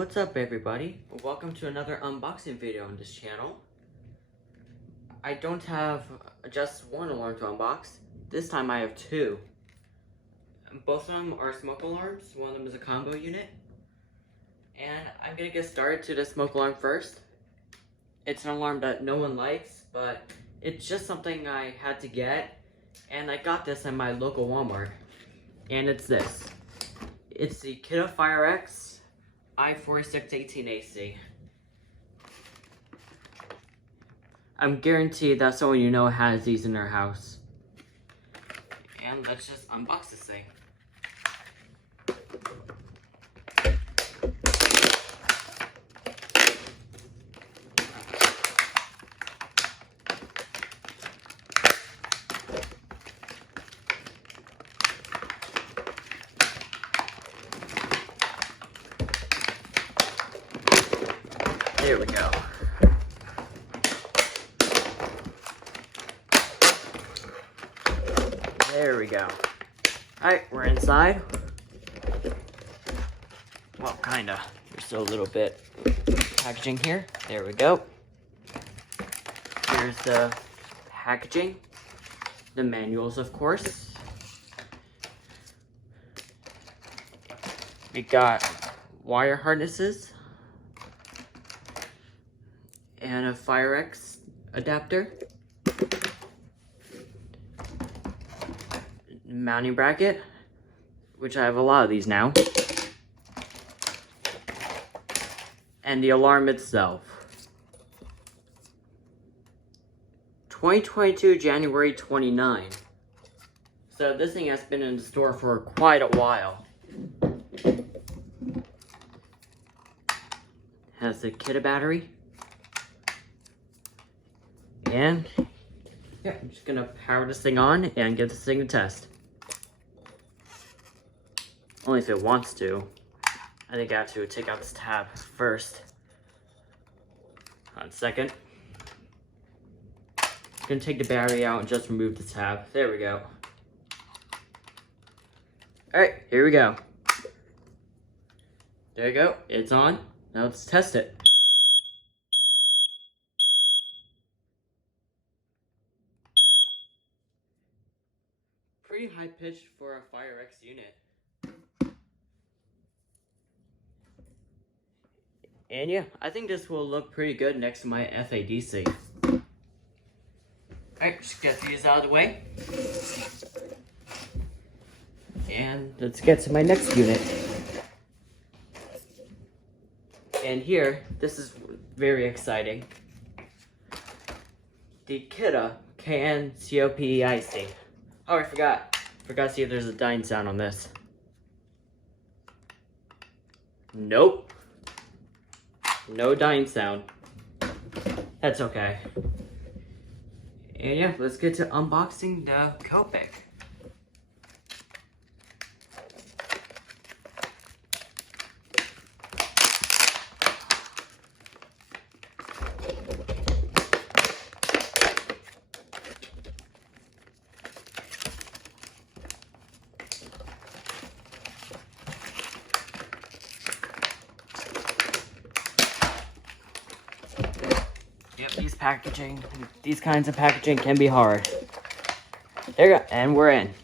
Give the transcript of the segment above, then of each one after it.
What's up everybody? Welcome to another unboxing video on this channel. I don't have just one alarm to unbox. This time I have two. Both of them are smoke alarms. One of them is a combo unit. And I'm gonna get started to the smoke alarm first. It's an alarm that no one likes, but it's just something I had to get. And I got this at my local Walmart. And it's this. It's the Kidde FireX i4618AC. I'm guaranteed that someone you know has these in their house. And let's just unbox this thing. There we go. There we go. Alright, we're inside. Well, kinda. There's still a little bit packaging here. There we go. Here's the packaging. The manuals, of course. We got wire harnesses. And a FireX adapter. Mounting bracket, which I have a lot of these now. And the alarm itself. 2022 January 29. So this thing has been in the store for quite a while. Has the Kidde battery. And yeah, I'm just gonna power this thing on and get this thing to test. Only if it wants to. I think I have to take out this tab first. Hold on a second. I'm gonna take the battery out and just remove the tab. There we go. Alright, here we go. There you go, it's on. Now let's test it. Pretty high pitched for a FireX unit. And yeah, I think this will look pretty good next to my FADC. Alright, just get these out of the way. And let's get to my next unit. And here, this is very exciting. The Kidde KNCOPEIC. Oh, I forgot to see if there's a dying sound on this. Nope. No dying sound. That's okay. And yeah, let's get to unboxing the Copic. Yep, these kinds of packaging can be hard. There you go, and we're in.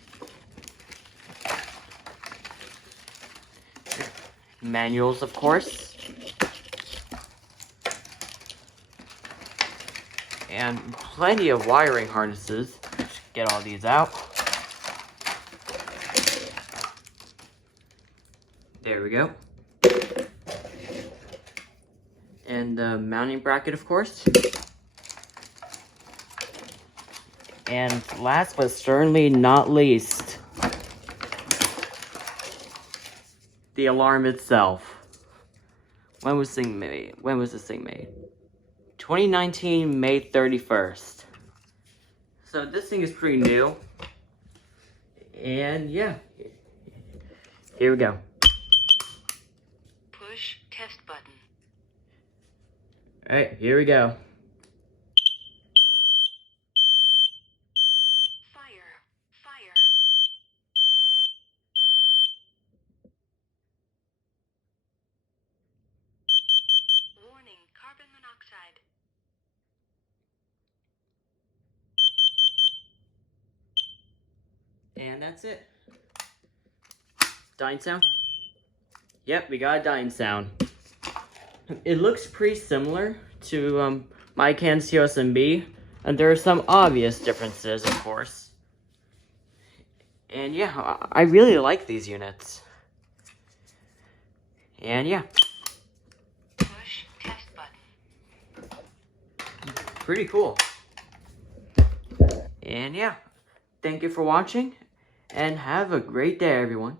Manuals, of course. And plenty of wiring harnesses. Just get all these out. There we go. And the mounting bracket, of course. And last but certainly not least, the alarm itself. When was this thing made? 2019, May 31st. So this thing is pretty new. And yeah, here we go. Push test button. Alright, here we go. Fire. Monoxide. And that's it. Dying sound? Yep, we got a dying sound. It looks pretty similar to my Can's TOSMB, and there are some obvious differences, of course. And yeah, I really like these units. And yeah. Push test button. Pretty cool. And yeah, thank you for watching, and have a great day, everyone.